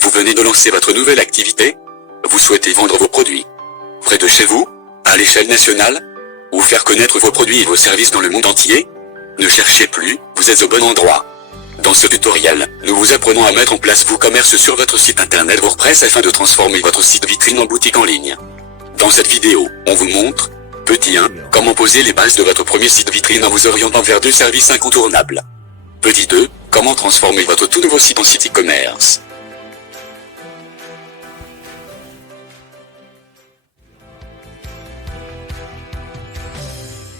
Vous venez de lancer votre nouvelle activité? Vous souhaitez vendre vos produits près de chez vous, à l'échelle nationale, ou faire connaître vos produits et vos services dans le monde entier? Ne cherchez plus, vous êtes au bon endroit. Dans ce tutoriel, nous vous apprenons à mettre en place WooCommerce sur votre site internet WordPress afin de transformer votre site vitrine en boutique en ligne. Dans cette vidéo, on vous montre, petit 1, comment poser les bases de votre premier site vitrine en vous orientant vers 2 services incontournables. Petit 2, comment transformer votre tout nouveau site en site e-commerce.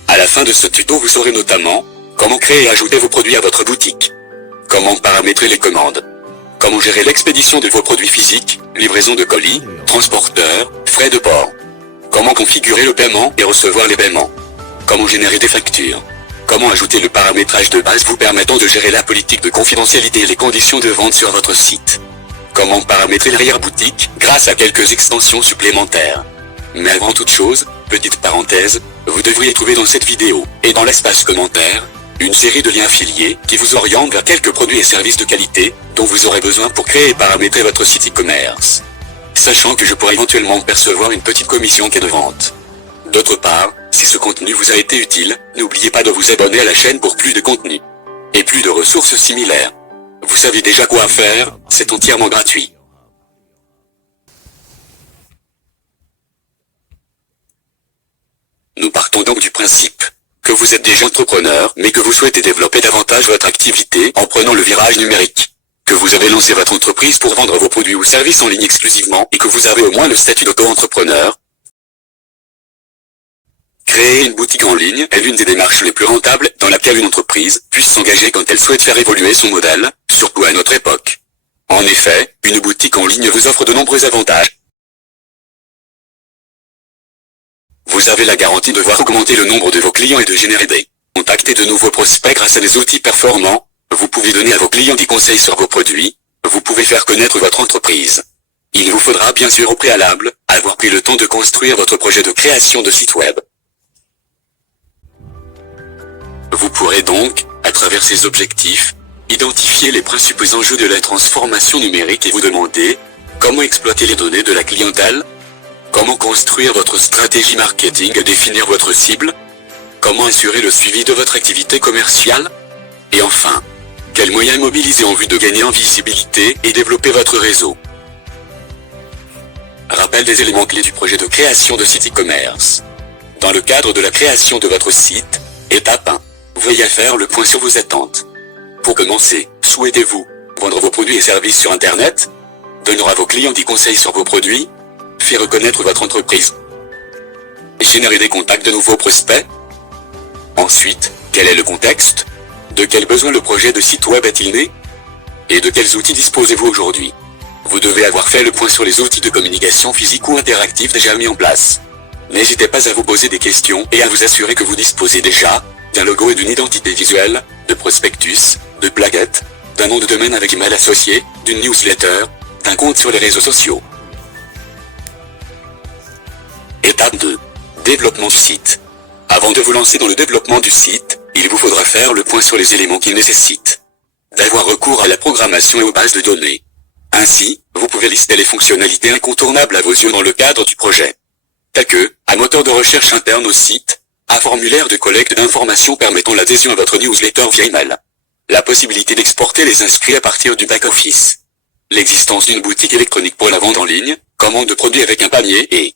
À la fin de ce tuto, vous saurez notamment comment créer et ajouter vos produits à votre boutique, comment paramétrer les commandes, comment gérer l'expédition de vos produits physiques, livraison de colis, transporteurs, frais de port, comment configurer le paiement et recevoir les paiements, comment générer des factures, comment ajouter le paramétrage de base vous permettant de gérer la politique de confidentialité et les conditions de vente sur votre site, comment paramétrer l'arrière-boutique grâce à quelques extensions supplémentaires. Mais avant toute chose, petite parenthèse, vous devriez trouver dans cette vidéo, et dans l'espace commentaire, une série de liens affiliés qui vous orientent vers quelques produits et services de qualité dont vous aurez besoin pour créer et paramétrer votre site e-commerce. Sachant que je pourrais éventuellement percevoir une petite commission de vente. D'autre part, si ce contenu vous a été utile, n'oubliez pas de vous abonner à la chaîne pour plus de contenu et plus de ressources similaires. Vous savez déjà quoi faire, c'est entièrement gratuit. Nous partons donc du principe que vous êtes déjà entrepreneur mais que vous souhaitez développer davantage votre activité en prenant le virage numérique. Que vous avez lancé votre entreprise pour vendre vos produits ou services en ligne exclusivement et que vous avez au moins le statut d'auto-entrepreneur. Créer une boutique en ligne est l'une des démarches les plus rentables dans laquelle une entreprise puisse s'engager quand elle souhaite faire évoluer son modèle, surtout à notre époque. En effet, une boutique en ligne vous offre de nombreux avantages. Vous avez la garantie de voir augmenter le nombre de vos clients et de générer des contacts et de nouveaux prospects grâce à des outils performants. Vous pouvez donner à vos clients des conseils sur vos produits. Vous pouvez faire connaître votre entreprise. Il vous faudra bien sûr au préalable avoir pris le temps de construire votre projet de création de site web. Vous pourrez donc, à travers ces objectifs, identifier les principaux enjeux de la transformation numérique et vous demander comment exploiter les données de la clientèle, comment construire votre stratégie marketing et définir votre cible, comment assurer le suivi de votre activité commerciale, et enfin, quels moyens mobiliser en vue de gagner en visibilité et développer votre réseau. Rappel des éléments clés du projet de création de site e-commerce. Dans le cadre de la création de votre site, étape 1. Veuillez faire le point sur vos attentes. Pour commencer, souhaitez-vous vendre vos produits et services sur Internet? Donner à vos clients des conseils sur vos produits? Faire reconnaître votre entreprise? Générer des contacts de nouveaux prospects? Ensuite, quel est le contexte? De quels besoins le projet de site web est-il né? Et de quels outils disposez-vous aujourd'hui? Vous devez avoir fait le point sur les outils de communication physique ou interactifs déjà mis en place. N'hésitez pas à vous poser des questions et à vous assurer que vous disposez déjà d'un logo et d'une identité visuelle, de prospectus, de plaquettes, d'un nom de domaine avec email associé, d'une newsletter, d'un compte sur les réseaux sociaux. Étape 2. Développement du site. Avant de vous lancer dans le développement du site, il vous faudra faire le point sur les éléments qui nécessitent d'avoir recours à la programmation et aux bases de données. Ainsi, vous pouvez lister les fonctionnalités incontournables à vos yeux dans le cadre du projet, tels que un moteur de recherche interne au site, un formulaire de collecte d'informations permettant l'adhésion à votre newsletter via email, la possibilité d'exporter les inscrits à partir du back-office, l'existence d'une boutique électronique pour la vente en ligne, commande de produits avec un panier et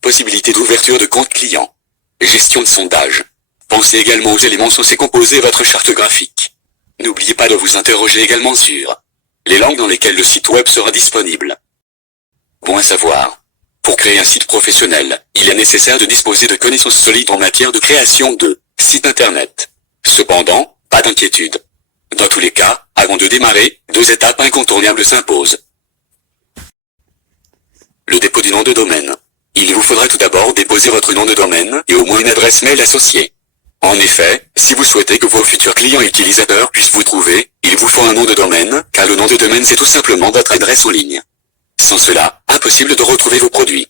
possibilité d'ouverture de compte client, gestion de sondage. Pensez également aux éléments censés composer votre charte graphique. N'oubliez pas de vous interroger également sur les langues dans lesquelles le site web sera disponible. Bon à savoir. Pour créer un site professionnel, il est nécessaire de disposer de connaissances solides en matière de création de sites internet. Cependant, pas d'inquiétude. Dans tous les cas, avant de démarrer, 2 étapes incontournables s'imposent. Le dépôt du nom de domaine. Il vous faudra tout d'abord déposer votre nom de domaine et au moins une adresse mail associée. En effet, si vous souhaitez que vos futurs clients utilisateurs puissent vous trouver, il vous faut un nom de domaine, car le nom de domaine c'est tout simplement votre adresse en ligne. Sans cela, impossible de retrouver vos produits.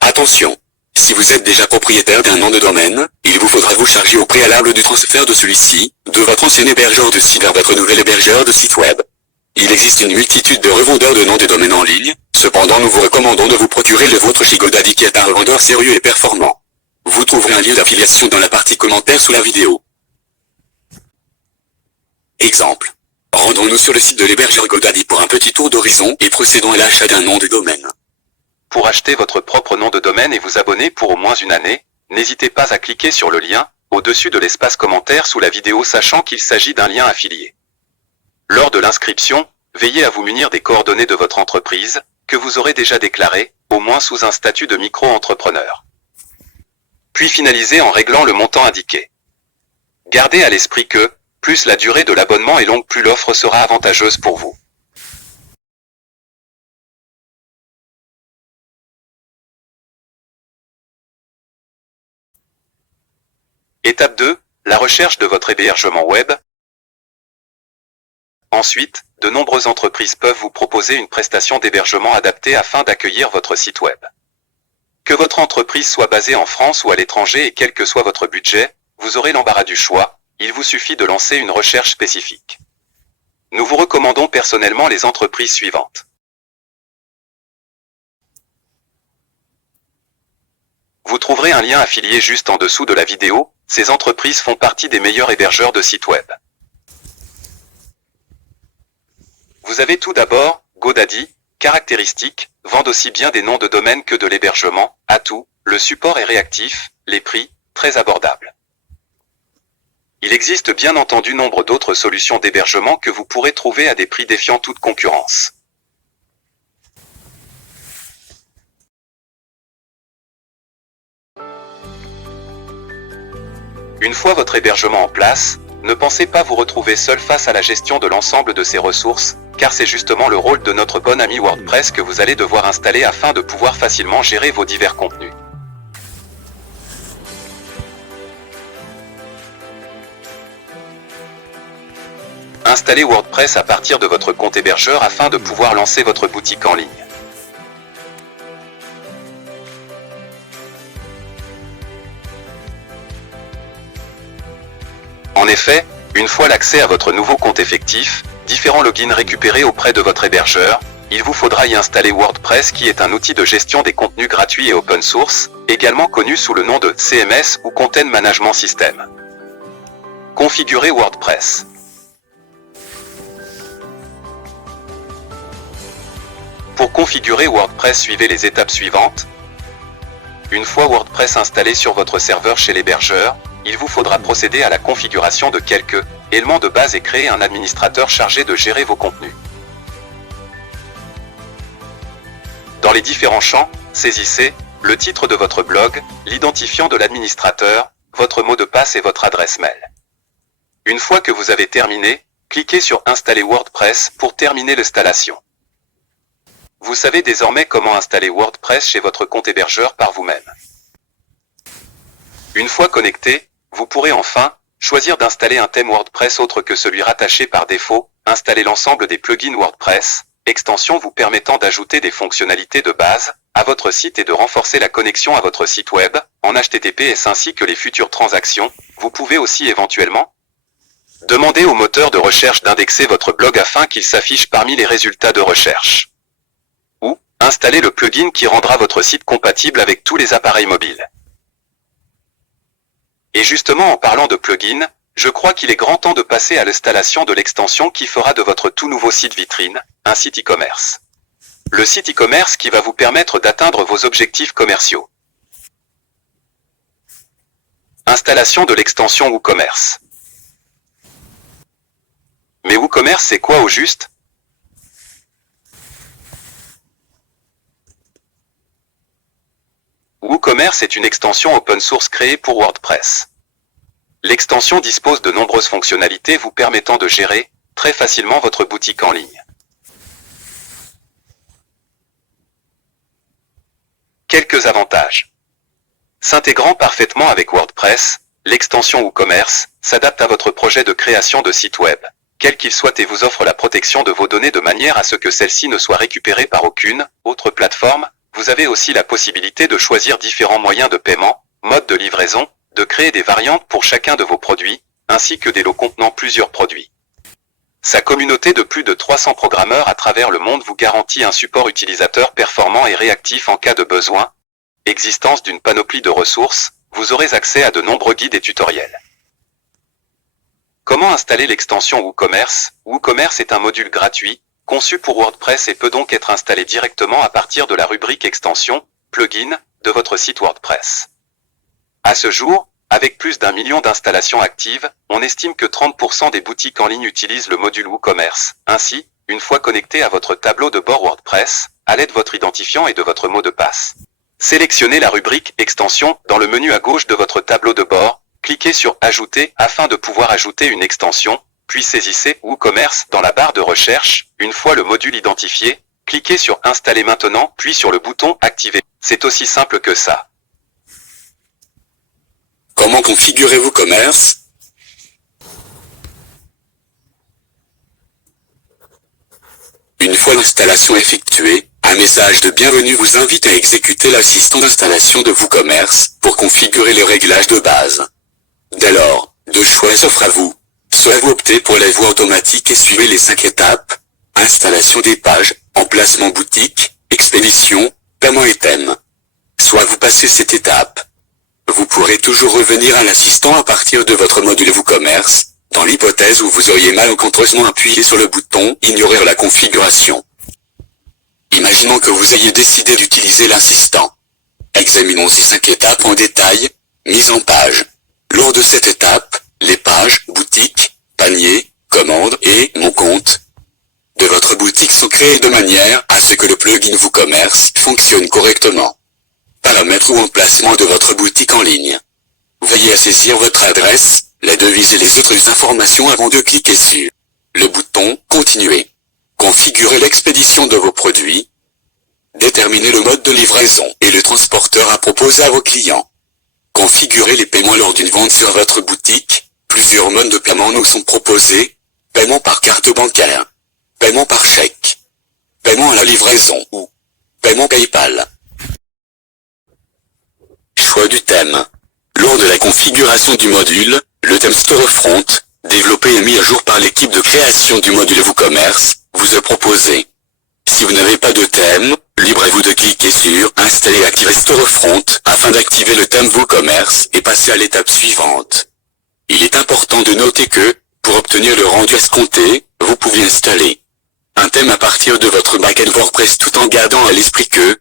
Attention! Si vous êtes déjà propriétaire d'un nom de domaine, il vous faudra vous charger au préalable du transfert de celui-ci, de votre ancien hébergeur de site vers votre nouvel hébergeur de site web. Il existe une multitude de revendeurs de noms de domaine en ligne, cependant nous vous recommandons de vous procurer le vôtre chez GoDaddy qui est un revendeur sérieux et performant. Vous trouverez un lien d'affiliation dans la partie commentaire sous la vidéo. Exemple. Rendons-nous sur le site de l'hébergeur GoDaddy pour un petit tour d'horizon et procédons à l'achat d'un nom de domaine. Pour acheter votre propre nom de domaine et vous abonner pour au moins une année, n'hésitez pas à cliquer sur le lien, au-dessus de l'espace commentaire sous la vidéo sachant qu'il s'agit d'un lien affilié. Lors de l'inscription, veillez à vous munir des coordonnées de votre entreprise, que vous aurez déjà déclarées, au moins sous un statut de micro-entrepreneur. Puis finalisez en réglant le montant indiqué. Gardez à l'esprit que, plus la durée de l'abonnement est longue, plus l'offre sera avantageuse pour vous. Étape 2, la recherche de votre hébergement web. Ensuite, de nombreuses entreprises peuvent vous proposer une prestation d'hébergement adaptée afin d'accueillir votre site web. Que votre entreprise soit basée en France ou à l'étranger et quel que soit votre budget, vous aurez l'embarras du choix, il vous suffit de lancer une recherche spécifique. Nous vous recommandons personnellement les entreprises suivantes. Vous trouverez un lien affilié juste en dessous de la vidéo, ces entreprises font partie des meilleurs hébergeurs de sites web. Vous avez tout d'abord GoDaddy, caractéristiques, vendent aussi bien des noms de domaine que de l'hébergement, atout, le support est réactif, les prix, très abordables. Il existe bien entendu nombre d'autres solutions d'hébergement que vous pourrez trouver à des prix défiant toute concurrence. Une fois votre hébergement en place, ne pensez pas vous retrouver seul face à la gestion de l'ensemble de ces ressources, car c'est justement le rôle de notre bon ami WordPress que vous allez devoir installer afin de pouvoir facilement gérer vos divers contenus. Installez WordPress à partir de votre compte hébergeur afin de pouvoir lancer votre boutique en ligne. En effet, une fois l'accès à votre nouveau compte effectif, différents logins récupérés auprès de votre hébergeur, il vous faudra y installer WordPress qui est un outil de gestion des contenus gratuits et open source, également connu sous le nom de CMS ou Content Management System. Configurer WordPress. Pour configurer WordPress, suivez les étapes suivantes. Une fois WordPress installé sur votre serveur chez l'hébergeur, il vous faudra procéder à la configuration de quelques éléments de base et créer un administrateur chargé de gérer vos contenus. Dans les différents champs, saisissez le titre de votre blog, l'identifiant de l'administrateur, votre mot de passe et votre adresse mail. Une fois que vous avez terminé, cliquez sur Installer WordPress pour terminer l'installation. Vous savez désormais comment installer WordPress chez votre compte hébergeur par vous-même. Une fois connecté, vous pourrez enfin choisir d'installer un thème WordPress autre que celui rattaché par défaut, installer l'ensemble des plugins WordPress, extensions vous permettant d'ajouter des fonctionnalités de base à votre site et de renforcer la connexion à votre site web en HTTPS ainsi que les futures transactions. Vous pouvez aussi éventuellement demander au moteur de recherche d'indexer votre blog afin qu'il s'affiche parmi les résultats de recherche. Ou installer le plugin qui rendra votre site compatible avec tous les appareils mobiles. Et justement en parlant de plugins, je crois qu'il est grand temps de passer à l'installation de l'extension qui fera de votre tout nouveau site vitrine, un site e-commerce. Le site e-commerce qui va vous permettre d'atteindre vos objectifs commerciaux. Installation de l'extension WooCommerce. Mais WooCommerce c'est quoi au juste ? WooCommerce est une extension open source créée pour WordPress. L'extension dispose de nombreuses fonctionnalités vous permettant de gérer très facilement votre boutique en ligne. Quelques avantages. S'intégrant parfaitement avec WordPress, l'extension WooCommerce s'adapte à votre projet de création de site web, quel qu'il soit et vous offre la protection de vos données de manière à ce que celles-ci ne soient récupérées par aucune autre plateforme. Vous avez aussi la possibilité de choisir différents moyens de paiement, modes de livraison, de créer des variantes pour chacun de vos produits, ainsi que des lots contenant plusieurs produits. Sa communauté de plus de 300 programmeurs à travers le monde vous garantit un support utilisateur performant et réactif en cas de besoin. Existence d'une panoplie de ressources, vous aurez accès à de nombreux guides et tutoriels. Comment installer l'extension WooCommerce? WooCommerce est un module gratuit, conçu pour WordPress et peut donc être installé directement à partir de la rubrique extension, plugin, de votre site WordPress. À ce jour, avec plus d'1 million d'installations actives, on estime que 30% des boutiques en ligne utilisent le module WooCommerce. Ainsi, une fois connecté à votre tableau de bord WordPress, à l'aide de votre identifiant et de votre mot de passe, sélectionnez la rubrique extension dans le menu à gauche de votre tableau de bord, cliquez sur ajouter afin de pouvoir ajouter une extension, puis saisissez WooCommerce dans la barre de recherche. Une fois le module identifié, cliquez sur installer maintenant, puis sur le bouton activer. C'est aussi simple que ça. Comment configurer WooCommerce? Une fois l'installation effectuée, un message de bienvenue vous invite à exécuter l'assistant d'installation de WooCommerce pour configurer les réglages de base. Dès lors, deux choix s'offrent à vous. Soit vous optez pour la voie automatique et suivez les 5 étapes: installation des pages, emplacement boutique, expédition, paiement et thème. Soit vous passez cette étape. Vous pourrez toujours revenir à l'assistant à partir de votre module WooCommerce, dans l'hypothèse où vous auriez malencontreusement appuyé sur le bouton « Ignorer la configuration ». Imaginons que vous ayez décidé d'utiliser l'assistant. Examinons ces 5 étapes en détail. Mise en page. Lors de cette étape, les pages, boutique, panier, commande et mon compte de votre boutique sont créées de manière à ce que le plugin WooCommerce fonctionne correctement. Paramètres ou emplacement de votre boutique en ligne. Veillez à saisir votre adresse, la devise et les autres informations avant de cliquer sur le bouton « Continuer ». Configurez l'expédition de vos produits. Déterminez le mode de livraison et le transporteur à proposer à vos clients. Configurez les paiements lors d'une vente sur votre boutique. Plusieurs modes de paiement nous sont proposés: paiement par carte bancaire, paiement par chèque, paiement à la livraison ou paiement PayPal. Choix du thème. Lors de la configuration du module, le thème Storefront, développé et mis à jour par l'équipe de création du module WooCommerce, vous est proposé. Si vous n'avez pas de thème, libre à vous de cliquer sur Installer et activer Storefront afin d'activer le thème WooCommerce et passer à l'étape suivante. Il est important de noter que, pour obtenir le rendu escompté, vous pouvez installer un thème à partir de votre backend WordPress tout en gardant à l'esprit que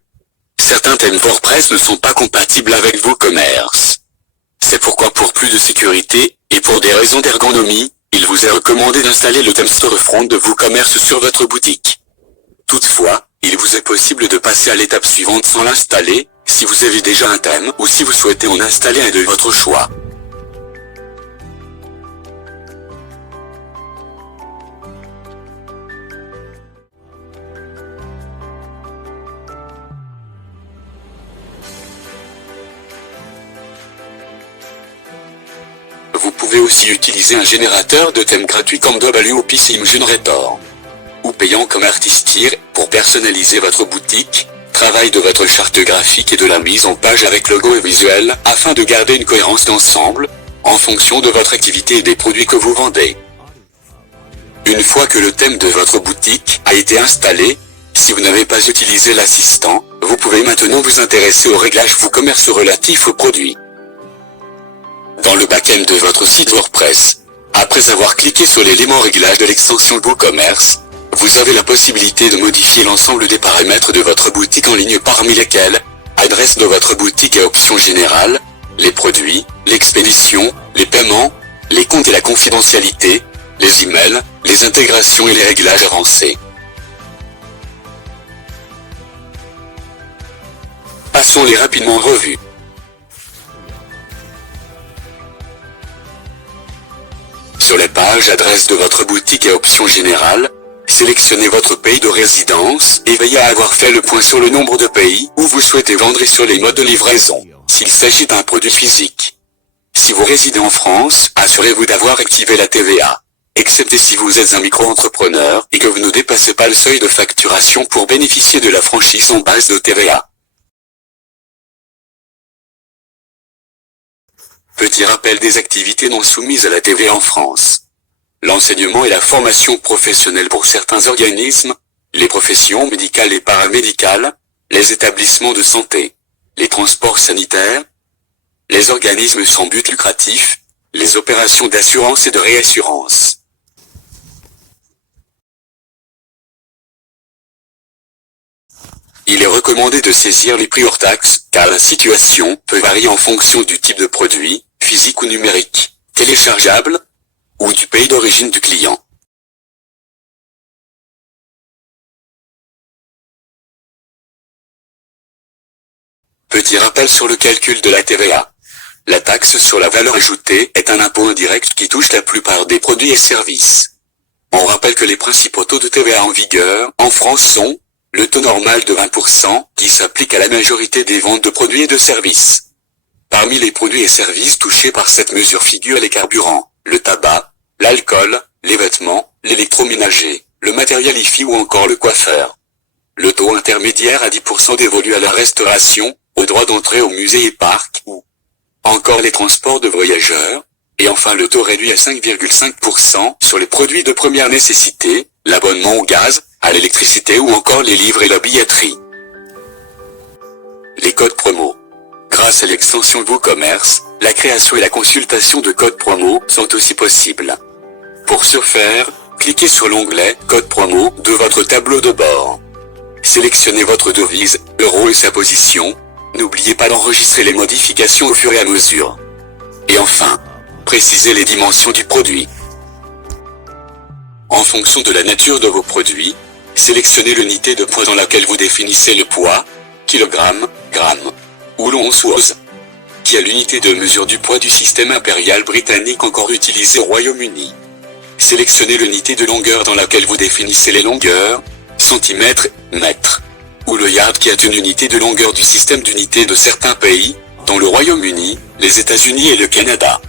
certains thèmes WordPress ne sont pas compatibles avec WooCommerce. C'est pourquoi pour plus de sécurité, et pour des raisons d'ergonomie, il vous est recommandé d'installer le thème Storefront de WooCommerce sur votre boutique. Toutefois, il vous est possible de passer à l'étape suivante sans l'installer, si vous avez déjà un thème ou si vous souhaitez en installer un de votre choix. Vous pouvez aussi utiliser un générateur de thèmes gratuit comme WP Theme Generator, ou payant comme Artisteer, pour personnaliser votre boutique, travail de votre charte graphique et de la mise en page avec logo et visuel, afin de garder une cohérence d'ensemble, en fonction de votre activité et des produits que vous vendez. Une fois que le thème de votre boutique a été installé, si vous n'avez pas utilisé l'assistant, vous pouvez maintenant vous intéresser aux réglages WooCommerce relatifs aux produits. Dans le back-end de votre site WordPress, après avoir cliqué sur l'élément réglage de l'extension WooCommerce, vous avez la possibilité de modifier l'ensemble des paramètres de votre boutique en ligne, parmi lesquels adresse de votre boutique et options générales, les produits, l'expédition, les paiements, les comptes et la confidentialité, les emails, les intégrations et les réglages avancés. Passons-les rapidement en revue. Sur la page adresse de votre boutique et options générales, sélectionnez votre pays de résidence et veillez à avoir fait le point sur le nombre de pays où vous souhaitez vendre et sur les modes de livraison, s'il s'agit d'un produit physique. Si vous résidez en France, assurez-vous d'avoir activé la TVA, excepté si vous êtes un micro-entrepreneur et que vous ne dépassez pas le seuil de facturation pour bénéficier de la franchise en base de TVA. Petit rappel des activités non soumises à la TVA en France. l'enseignement et la formation professionnelle pour certains organismes, les professions médicales et paramédicales, les établissements de santé, les transports sanitaires, les organismes sans but lucratif, les opérations d'assurance et de réassurance. Il est recommandé de saisir les prix hors taxes, car la situation peut varier en fonction du type de produit, physique ou numérique, téléchargeable, ou du pays d'origine du client. Petit rappel sur le calcul de la TVA. La taxe sur la valeur ajoutée est un impôt indirect qui touche la plupart des produits et services. On rappelle que les principaux taux de TVA en vigueur en France sont le taux normal de 20% qui s'applique à la majorité des ventes de produits et de services. Parmi les produits et services touchés par cette mesure figurent les carburants, le tabac, l'alcool, les vêtements, l'électroménager, le matériel IFI ou encore le coiffeur. Le taux intermédiaire à 10% dévolu à la restauration, au droit d'entrée aux musées et parcs, ou encore les transports de voyageurs, et enfin le taux réduit à 5,5% sur les produits de première nécessité, l'abonnement au gaz, à l'électricité ou encore les livres et la billetterie. Les codes promo. Grâce à l'extension WooCommerce, la création et la consultation de codes promo sont aussi possibles. Pour ce faire, cliquez sur l'onglet « Code promo » de votre tableau de bord. Sélectionnez votre devise, euro et sa position. N'oubliez pas d'enregistrer les modifications au fur et à mesure. Et enfin, précisez les dimensions du produit. En fonction de la nature de vos produits, sélectionnez l'unité de poids dans laquelle vous définissez le poids, kilogramme, gramme, ou l'once ou ose, qui est l'unité de mesure du poids du système impérial britannique encore utilisé au Royaume-Uni. Sélectionnez l'unité de longueur dans laquelle vous définissez les longueurs, centimètres, mètres, ou le yard qui est une unité de longueur du système d'unités de certains pays, dont le Royaume-Uni, les États-Unis et le Canada.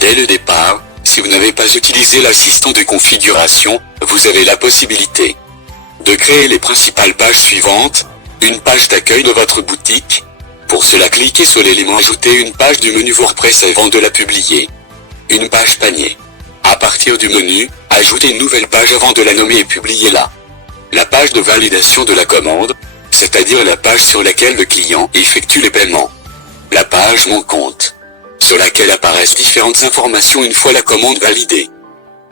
Dès le départ, si vous n'avez pas utilisé l'assistant de configuration, vous avez la possibilité de créer les principales pages suivantes, une page d'accueil de votre boutique. Pour cela, cliquez sur l'élément Ajouter une page du menu WordPress avant de la publier. Une page panier. À partir du menu, ajoutez une nouvelle page avant de la nommer et publiez-la. La page de validation de la commande, c'est-à-dire la page sur laquelle le client effectue les paiements. La page Mon compte, sur laquelle apparaissent différentes informations une fois la commande validée.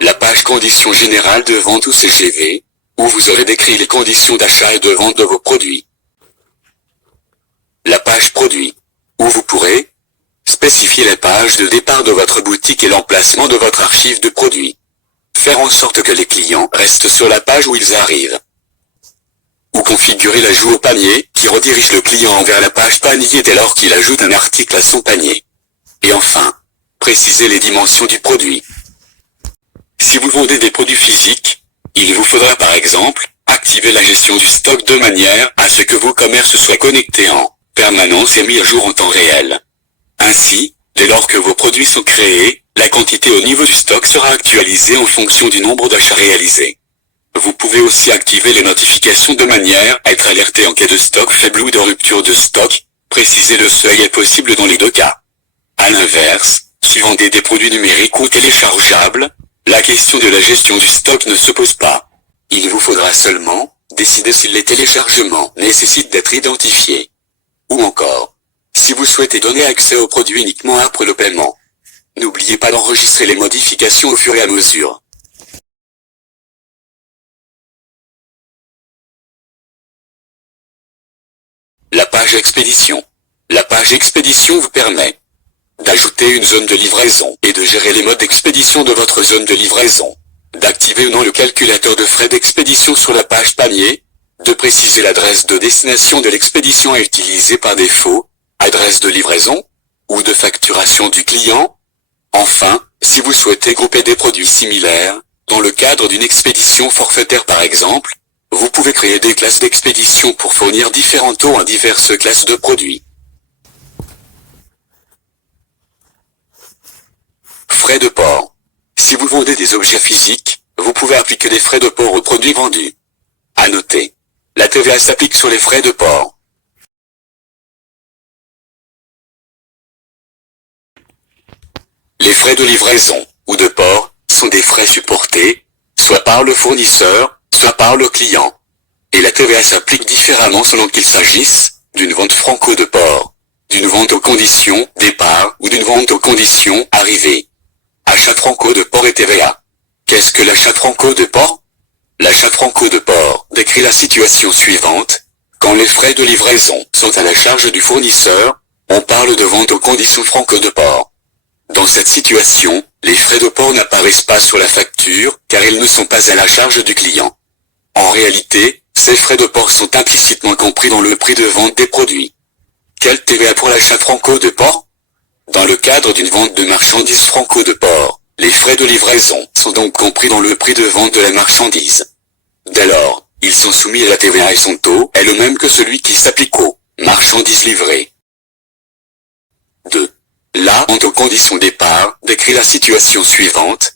La page Conditions générales de vente ou CGV, où vous aurez décrit les conditions d'achat et de vente de vos produits. La page Produit, où vous pourrez spécifier la page de départ de votre boutique et l'emplacement de votre archive de produits. Faire en sorte que les clients restent sur la page où ils arrivent. Ou configurer l'ajout au panier, qui redirige le client vers la page panier dès lors qu'il ajoute un article à son panier. Et enfin, préciser les dimensions du produit. Si vous vendez des produits physiques, il vous faudra par exemple, activer la gestion du stock de manière à ce que vos commerces soient connectés en permanence et mis à jour en temps réel. Ainsi, dès lors que vos produits sont créés, la quantité au niveau du stock sera actualisée en fonction du nombre d'achats réalisés. Vous pouvez aussi activer les notifications de manière à être alerté en cas de stock faible ou de rupture de stock. Préciser le seuil est possible dans les deux cas. À l'inverse, si vous vendez des produits numériques ou téléchargeables, la question de la gestion du stock ne se pose pas. Il vous faudra seulement décider si les téléchargements nécessitent d'être identifiés. Ou encore, si vous souhaitez donner accès aux produits uniquement après le paiement. N'oubliez pas d'enregistrer les modifications au fur et à mesure. La page expédition. La page expédition vous permet d'ajouter une zone de livraison et de gérer les modes d'expédition de votre zone de livraison, d'activer ou non le calculateur de frais d'expédition sur la page panier, de préciser l'adresse de destination de l'expédition à utiliser par défaut, adresse de livraison, ou de facturation du client. Enfin, si vous souhaitez grouper des produits similaires, dans le cadre d'une expédition forfaitaire par exemple, vous pouvez créer des classes d'expédition pour fournir différents taux à diverses classes de produits. Frais de port. Si vous vendez des objets physiques, vous pouvez appliquer des frais de port aux produits vendus. À noter, la TVA s'applique sur les frais de port. Les frais de livraison ou de port sont des frais supportés, soit par le fournisseur, soit par le client. Et la TVA s'applique différemment selon qu'il s'agisse d'une vente franco de port, d'une vente aux conditions départ ou d'une vente aux conditions arrivée. Achat franco de port et TVA. Qu'est-ce que l'achat franco de port? L'achat franco de port décrit la situation suivante. Quand les frais de livraison sont à la charge du fournisseur, on parle de vente aux conditions franco de port. Dans cette situation, les frais de port n'apparaissent pas sur la facture, car ils ne sont pas à la charge du client. En réalité, ces frais de port sont implicitement compris dans le prix de vente des produits. Quelle TVA pour l'achat franco de port? Dans le cadre d'une vente de marchandises franco de port, les frais de livraison sont donc compris dans le prix de vente de la marchandise. Dès lors, ils sont soumis à la TVA et son taux est le même que celui qui s'applique aux marchandises livrées. 2. La vente aux conditions départ décrit la situation suivante.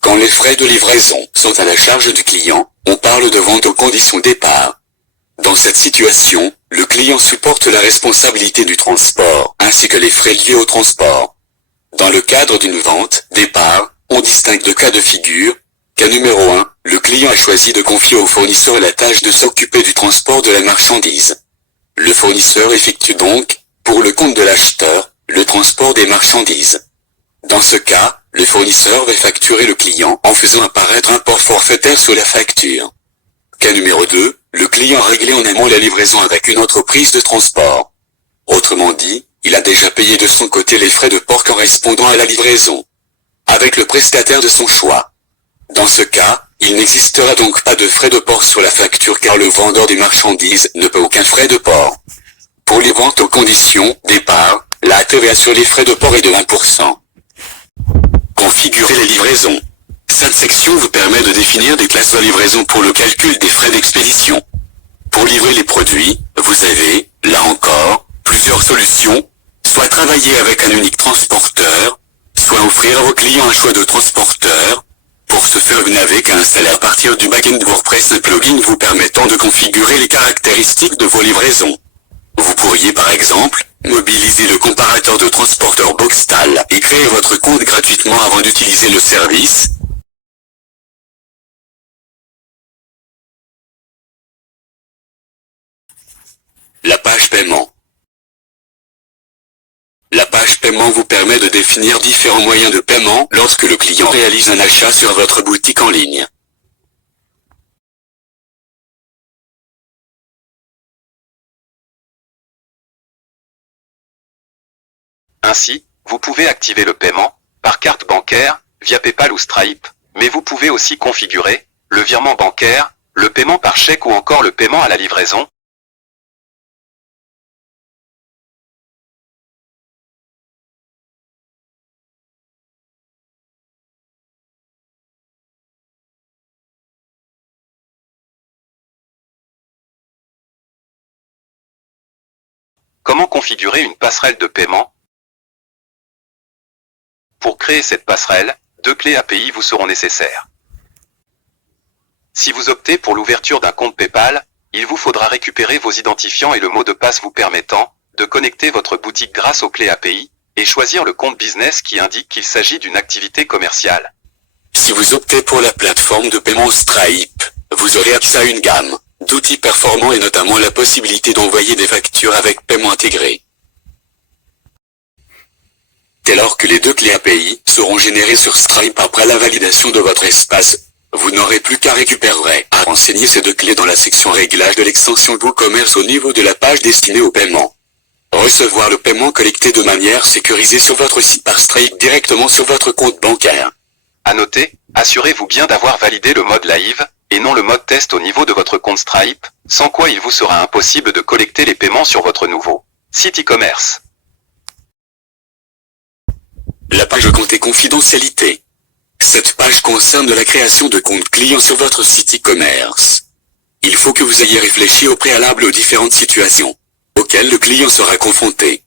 Quand les frais de livraison sont à la charge du client, on parle de vente aux conditions départ. Dans cette situation, le client supporte la responsabilité du transport, ainsi que les frais liés au transport. Dans le cadre d'une vente départ, on distingue deux cas de figure. Cas numéro 1, le client a choisi de confier au fournisseur la tâche de s'occuper du transport de la marchandise. Le fournisseur effectue donc, pour le compte de l'acheteur, le transport des marchandises. Dans ce cas, le fournisseur va facturer le client en faisant apparaître un port forfaitaire sur la facture. Cas numéro 2, le client a réglé en amont la livraison avec une entreprise de transport. Autrement dit, il a déjà payé de son côté les frais de port correspondant à la livraison, avec le prestataire de son choix. Dans ce cas, il n'existera donc pas de frais de port sur la facture car le vendeur des marchandises ne paie aucun frais de port. Pour les ventes aux conditions départ, la TVA sur les frais de port est de 20%. Configurer les livraisons. Cette section vous permet de définir des classes de livraison pour le calcul des frais d'expédition. Pour livrer les produits, vous avez, là encore, plusieurs solutions, soit travailler avec un unique transporteur, soit offrir à vos clients un choix de transporteur. Pour ce faire, vous n'avez qu'à installer à partir du backend WordPress un plugin vous permettant de configurer les caractéristiques de vos livraisons. Vous pourriez par exemple, mobiliser le comparateur de transporteur Boxtal et créer votre compte gratuitement avant d'utiliser le service. La page paiement. La page paiement vous permet de définir différents moyens de paiement lorsque le client réalise un achat sur votre boutique en ligne. Ainsi, vous pouvez activer le paiement par carte bancaire, via PayPal ou Stripe, mais vous pouvez aussi configurer le virement bancaire, le paiement par chèque ou encore le paiement à la livraison. Comment configurer une passerelle de paiement? Pour créer cette passerelle, 2 clés API vous seront nécessaires. Si vous optez pour l'ouverture d'un compte PayPal, il vous faudra récupérer vos identifiants et le mot de passe vous permettant de connecter votre boutique grâce aux clés API et choisir le compte business qui indique qu'il s'agit d'une activité commerciale. Si vous optez pour la plateforme de paiement Stripe, vous aurez accès à une gamme d'outils performants et notamment la possibilité d'envoyer des factures avec paiement intégré. Dès lors que les 2 clés API seront générées sur Stripe après la validation de votre espace, vous n'aurez plus qu'à récupérer à renseigner ces 2 clés dans la section réglage de l'extension WooCommerce au niveau de la page destinée au paiement. Recevoir le paiement collecté de manière sécurisée sur votre site par Stripe directement sur votre compte bancaire. À noter, assurez-vous bien d'avoir validé le mode live, et non le mode test au niveau de votre compte Stripe, sans quoi il vous sera impossible de collecter les paiements sur votre nouveau site e-commerce. La page compte et confidentialité. Cette page concerne la création de comptes clients sur votre site e-commerce. Il faut que vous ayez réfléchi au préalable aux différentes situations auxquelles le client sera confronté.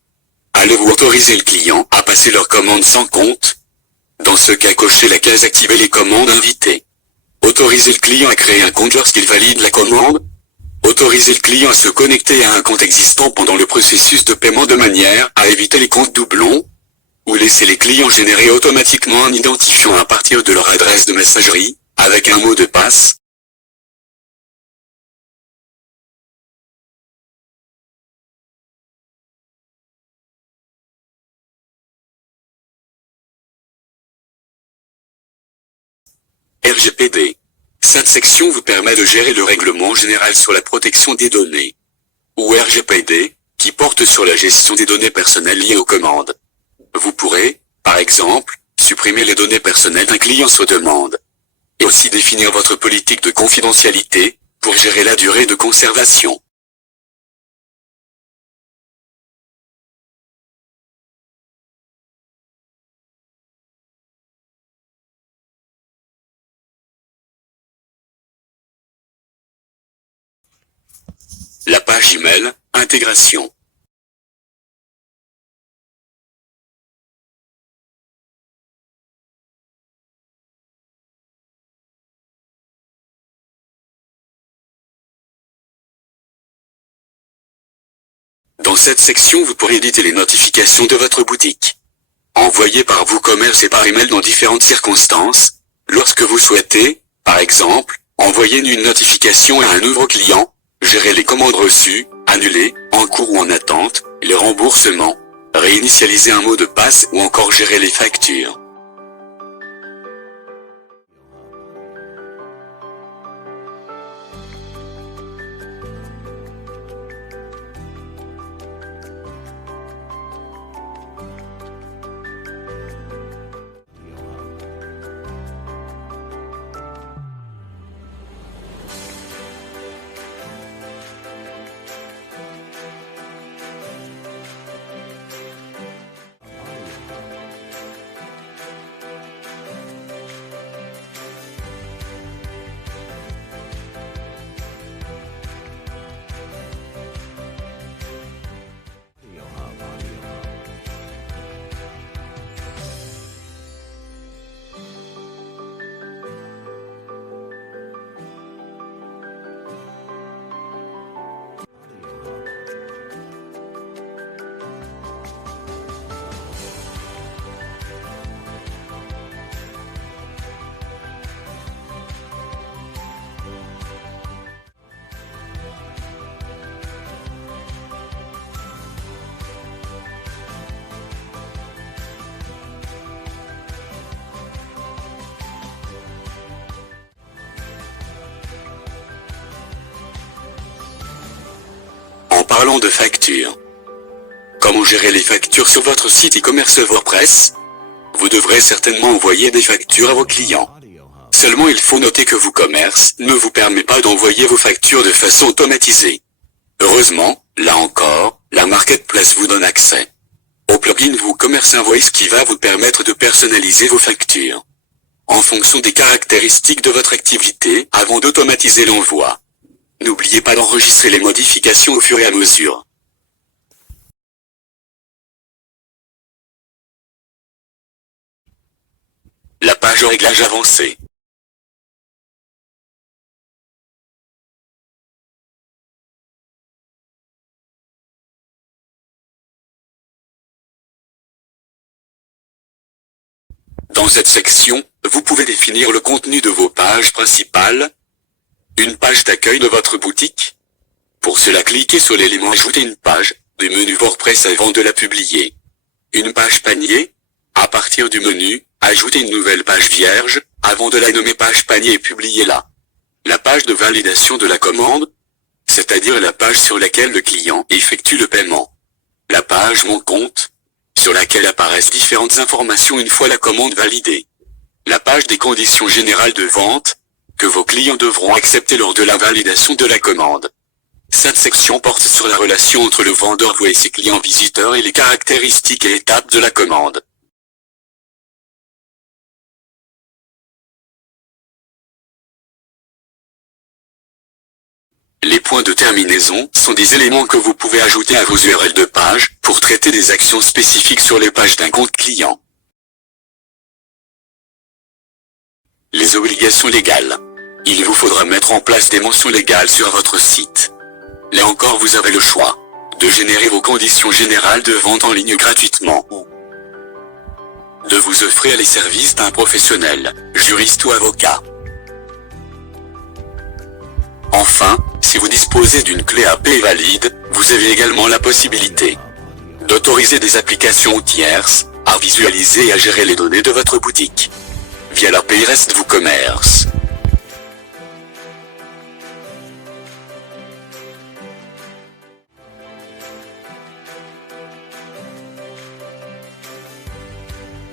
Allez-vous autoriser le client à passer leur commande sans compte? Dans ce cas, cochez la case Activer les commandes invitées. Autorisez le client à créer un compte lorsqu'il valide la commande. Autorisez le client à se connecter à un compte existant pendant le processus de paiement de manière à éviter les comptes doublons. Ou laissez les clients générer automatiquement un identifiant à partir de leur adresse de messagerie, avec un mot de passe. RGPD. Cette section vous permet de gérer le règlement général sur la protection des données. Ou RGPD, qui porte sur la gestion des données personnelles liées aux commandes. Vous pourrez, par exemple, supprimer les données personnelles d'un client sur demande. Et aussi définir votre politique de confidentialité, pour gérer la durée de conservation. La page email, intégration. Dans cette section, vous pourrez éditer les notifications de votre boutique. Envoyer par WooCommerce et par email dans différentes circonstances. Lorsque vous souhaitez, par exemple, envoyer une notification à un nouveau client, gérer les commandes reçues, annuler, en cours ou en attente, les remboursements, réinitialiser un mot de passe ou encore gérer les factures. Parlons de factures. Comment gérer les factures sur votre site e-commerce WordPress? Vous devrez certainement envoyer des factures à vos clients. Seulement il faut noter que WooCommerce ne vous permet pas d'envoyer vos factures de façon automatisée. Heureusement, là encore, la Marketplace vous donne accès au plugin WooCommerce Invoice qui va vous permettre de personnaliser vos factures en fonction des caractéristiques de votre activité avant d'automatiser l'envoi. N'oubliez pas d'enregistrer les modifications au fur et à mesure. La page réglage avancé. Dans cette section, vous pouvez définir le contenu de vos pages principales. Une page d'accueil de votre boutique. Pour cela, cliquez sur l'élément Ajouter une page du menu WordPress avant de la publier. Une page panier. À partir du menu, ajoutez une nouvelle page vierge avant de la nommer page panier et publiez-la. La page de validation de la commande, c'est-à-dire la page sur laquelle le client effectue le paiement. La page Mon compte, sur laquelle apparaissent différentes informations une fois la commande validée. La page des conditions générales de vente, que vos clients devront accepter lors de la validation de la commande. Cette section porte sur la relation entre le vendeur et ses clients visiteurs et les caractéristiques et étapes de la commande. Les points de terminaison sont des éléments que vous pouvez ajouter à vos URL de page pour traiter des actions spécifiques sur les pages d'un compte client. Les obligations légales. Il vous faudra mettre en place des mentions légales sur votre site. Là encore vous avez le choix de générer vos conditions générales de vente en ligne gratuitement ou de vous offrir les services d'un professionnel, juriste ou avocat. Enfin, si vous disposez d'une clé AP valide, vous avez également la possibilité d'autoriser des applications tierces à visualiser et à gérer les données de votre boutique via l'API REST WooCommerce.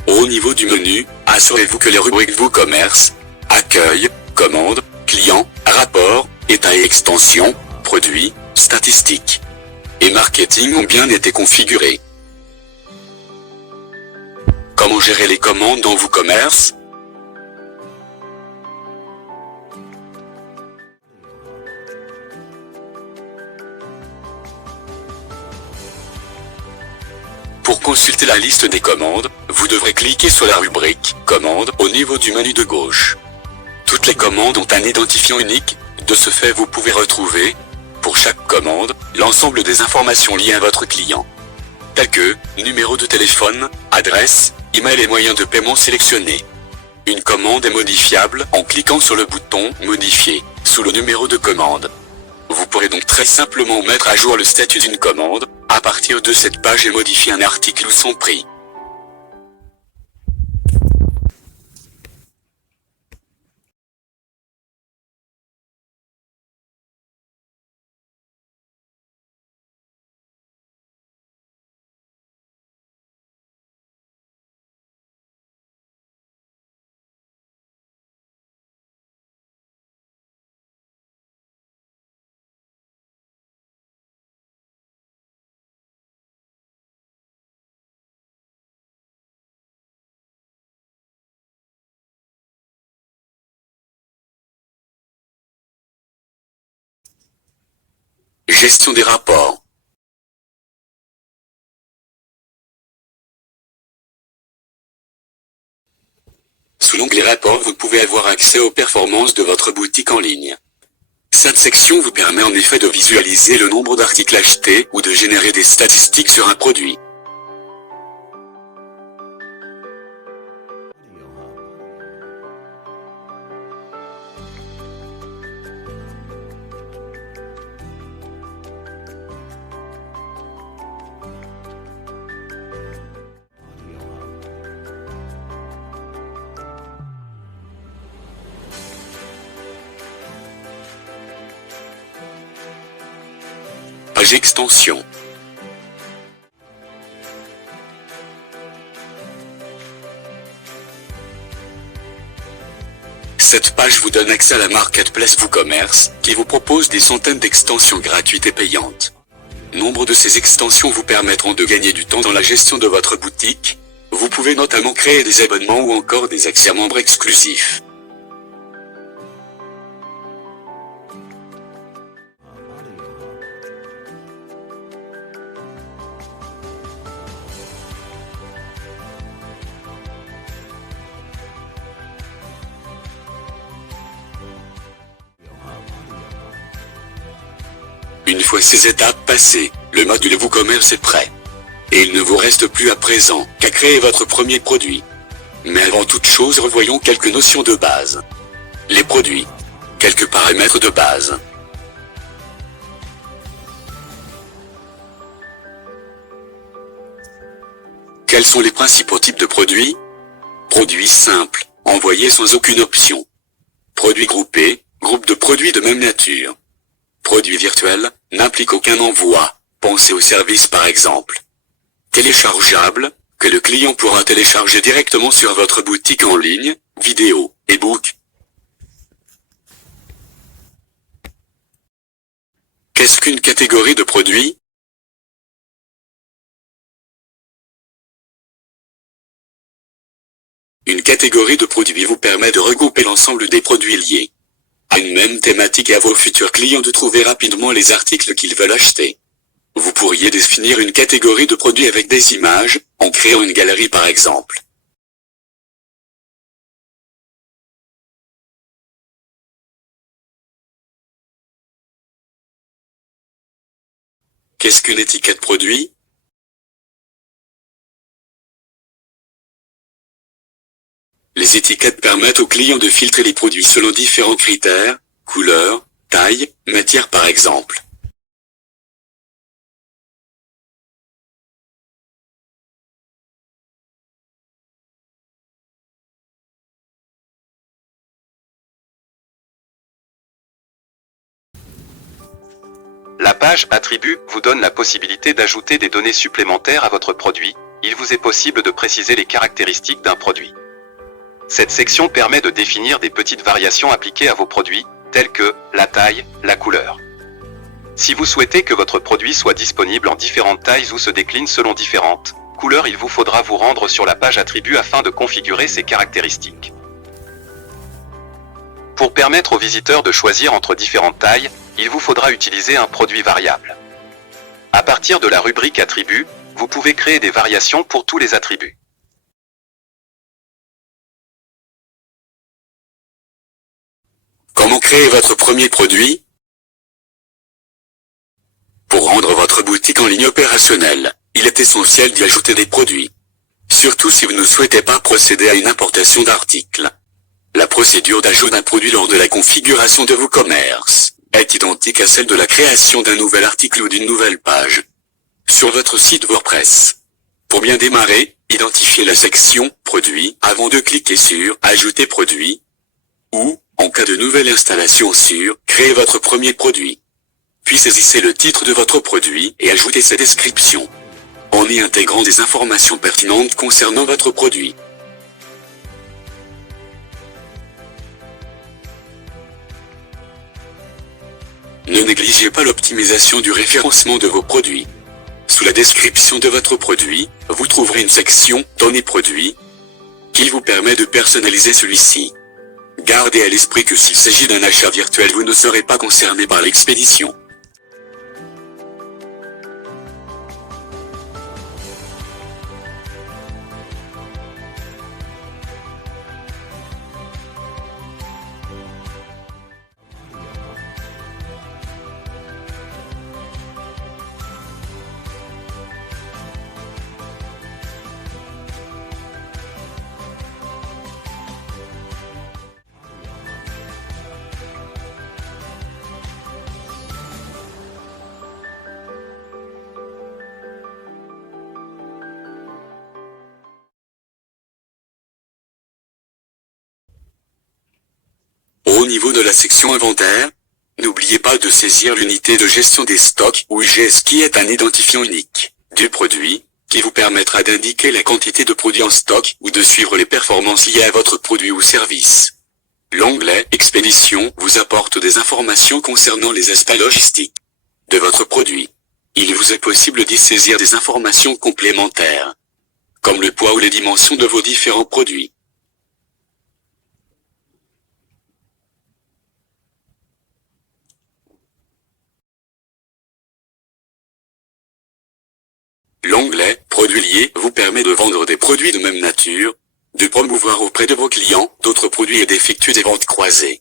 Au niveau du menu, assurez-vous que les rubriques WooCommerce, accueil, commande, client, rapport, état et extension, produits, statistiques et marketing ont bien été configurées. Comment gérer les commandes dans WooCommerce? Pour consulter la liste des commandes, vous devrez cliquer sur la rubrique « Commandes » au niveau du menu de gauche. Toutes les commandes ont un identifiant unique, de ce fait vous pouvez retrouver, pour chaque commande, l'ensemble des informations liées à votre client, telles que numéro de téléphone, adresse, email et moyens de paiement sélectionnés. Une commande est modifiable en cliquant sur le bouton « Modifier » sous le numéro de commande. Vous pourrez donc très simplement mettre à jour le statut d'une commande à partir de cette page et modifier un article ou son prix. Gestion des rapports. Sous l'onglet Rapports, vous pouvez avoir accès aux performances de votre boutique en ligne. Cette section vous permet en effet de visualiser le nombre d'articles achetés ou de générer des statistiques sur un produit. Page extension. Cette page vous donne accès à la Marketplace WooCommerce, qui vous propose des centaines d'extensions gratuites et payantes. Nombre de ces extensions vous permettront de gagner du temps dans la gestion de votre boutique. Vous pouvez notamment créer des abonnements ou encore des accès à membres exclusifs. Une fois ces étapes passées, le module WooCommerce est prêt. Et il ne vous reste plus à présent qu'à créer votre premier produit. Mais avant toute chose, revoyons quelques notions de base. Les produits. Quelques paramètres de base. Quels sont les principaux types de produits? Produits simples, envoyés sans aucune option. Produits groupés, groupe de produits de même nature. Produits virtuels, n'implique aucun envoi, pensez aux services par exemple. Téléchargeable, que le client pourra télécharger directement sur votre boutique en ligne, vidéo, e-book. Qu'est-ce qu'une catégorie de produits? Une catégorie de produits vous permet de regrouper l'ensemble des produits liés à une même thématique et à vos futurs clients de trouver rapidement les articles qu'ils veulent acheter. Vous pourriez définir une catégorie de produits avec des images, en créant une galerie par exemple. Qu'est-ce qu'une étiquette produit? Les étiquettes permettent aux clients de filtrer les produits selon différents critères, couleur, taille, matière par exemple. La page Attributs vous donne la possibilité d'ajouter des données supplémentaires à votre produit. Il vous est possible de préciser les caractéristiques d'un produit. Cette section permet de définir des petites variations appliquées à vos produits, telles que la taille, la couleur. Si vous souhaitez que votre produit soit disponible en différentes tailles ou se décline selon différentes couleurs, il vous faudra vous rendre sur la page Attributs afin de configurer ces caractéristiques. Pour permettre aux visiteurs de choisir entre différentes tailles, il vous faudra utiliser un produit variable. À partir de la rubrique Attributs, vous pouvez créer des variations pour tous les attributs. Comment créer votre premier produit? Pour rendre votre boutique en ligne opérationnelle, il est essentiel d'y ajouter des produits. Surtout si vous ne souhaitez pas procéder à une importation d'articles. La procédure d'ajout d'un produit lors de la configuration de vos commerces est identique à celle de la création d'un nouvel article ou d'une nouvelle page sur votre site WordPress. Pour bien démarrer, identifiez la section « Produits » avant de cliquer sur « Ajouter produit » ou, en cas de nouvelle installation sur « Créer votre premier produit ». Puis saisissez le titre de votre produit et ajoutez sa description, en y intégrant des informations pertinentes concernant votre produit. Ne négligez pas l'optimisation du référencement de vos produits. Sous la description de votre produit, vous trouverez une section « Données produits » qui vous permet de personnaliser celui-ci. Gardez à l'esprit que s'il s'agit d'un achat virtuel, vous ne serez pas concerné par l'expédition. Au niveau de la section inventaire, n'oubliez pas de saisir l'unité de gestion des stocks ou IGS qui est un identifiant unique du produit, qui vous permettra d'indiquer la quantité de produits en stock ou de suivre les performances liées à votre produit ou service. L'onglet Expédition vous apporte des informations concernant les aspects logistiques de votre produit. Il vous est possible d'y saisir des informations complémentaires, comme le poids ou les dimensions de vos différents produits. L'onglet « Produits liés » vous permet de vendre des produits de même nature, de promouvoir auprès de vos clients d'autres produits et d'effectuer des ventes croisées.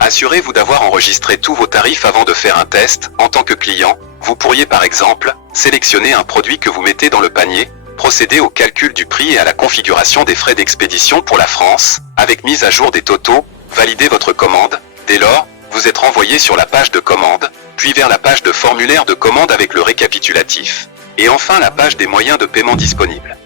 Assurez-vous d'avoir enregistré tous vos tarifs avant de faire un test. En tant que client, vous pourriez par exemple sélectionner un produit que vous mettez dans le panier, procéder au calcul du prix et à la configuration des frais d'expédition pour la France, avec mise à jour des totaux, valider votre commande. Dès lors, vous êtes renvoyé sur la page de commande, puis vers la page de formulaire de commande avec le récapitulatif, et enfin la page des moyens de paiement disponibles.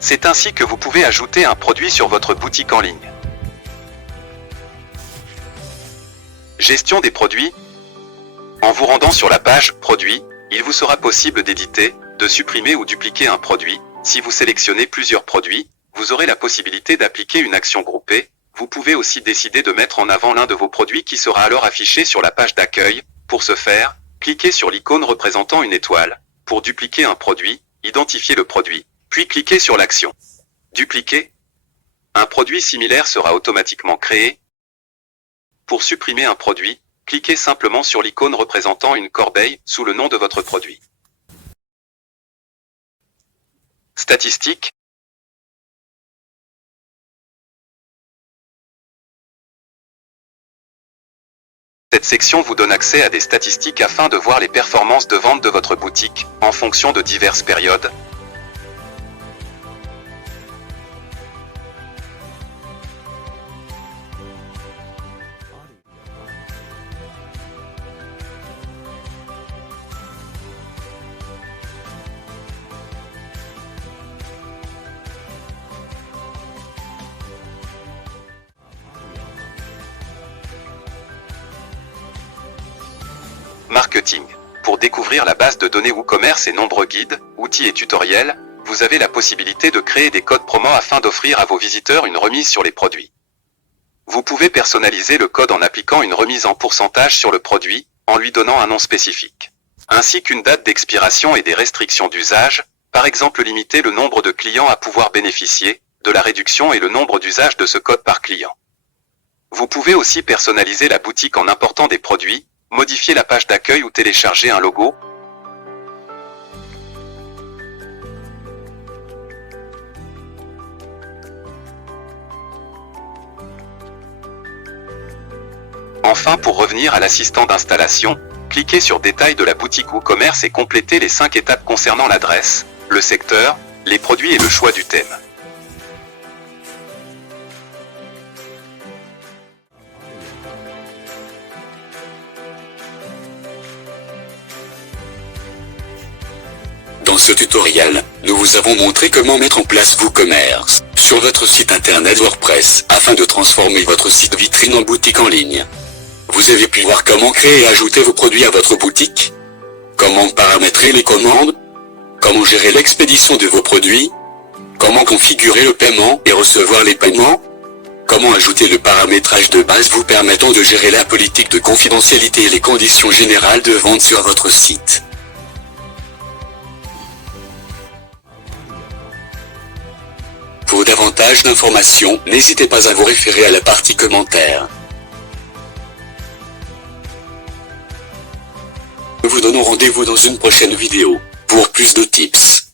C'est ainsi que vous pouvez ajouter un produit sur votre boutique en ligne. Gestion des produits. En vous rendant sur la page « Produits », il vous sera possible d'éditer, de supprimer ou dupliquer un produit. Si vous sélectionnez plusieurs produits, vous aurez la possibilité d'appliquer une action groupée. Vous pouvez aussi décider de mettre en avant l'un de vos produits qui sera alors affiché sur la page d'accueil. Pour ce faire, cliquez sur l'icône représentant une étoile. Pour dupliquer un produit, identifiez le produit, puis cliquez sur l'action. Dupliquer. Un produit similaire sera automatiquement créé. Pour supprimer un produit, cliquez simplement sur l'icône représentant une corbeille sous le nom de votre produit. Statistiques. Cette section vous donne accès à des statistiques afin de voir les performances de vente de votre boutique, en fonction de diverses périodes. Marketing. Pour découvrir la base de données WooCommerce et nombreux guides, outils et tutoriels, vous avez la possibilité de créer des codes promo afin d'offrir à vos visiteurs une remise sur les produits. Vous pouvez personnaliser le code en appliquant une remise en pourcentage sur le produit, en lui donnant un nom spécifique, ainsi qu'une date d'expiration et des restrictions d'usage, par exemple limiter le nombre de clients à pouvoir bénéficier de la réduction et le nombre d'usages de ce code par client. Vous pouvez aussi personnaliser la boutique en important des produits, modifier la page d'accueil ou télécharger un logo. Enfin, pour revenir à l'assistant d'installation, cliquez sur Détails de la boutique WooCommerce et complétez les 5 étapes concernant l'adresse, le secteur, les produits et le choix du thème. Dans ce tutoriel, nous vous avons montré comment mettre en place WooCommerce sur votre site internet WordPress afin de transformer votre site vitrine en boutique en ligne. Vous avez pu voir comment créer et ajouter vos produits à votre boutique, comment paramétrer les commandes, comment gérer l'expédition de vos produits, comment configurer le paiement et recevoir les paiements, comment ajouter le paramétrage de base vous permettant de gérer la politique de confidentialité et les conditions générales de vente sur votre site. Pour davantage d'informations, n'hésitez pas à vous référer à la partie commentaires. Nous vous donnons rendez-vous dans une prochaine vidéo, pour plus de tips.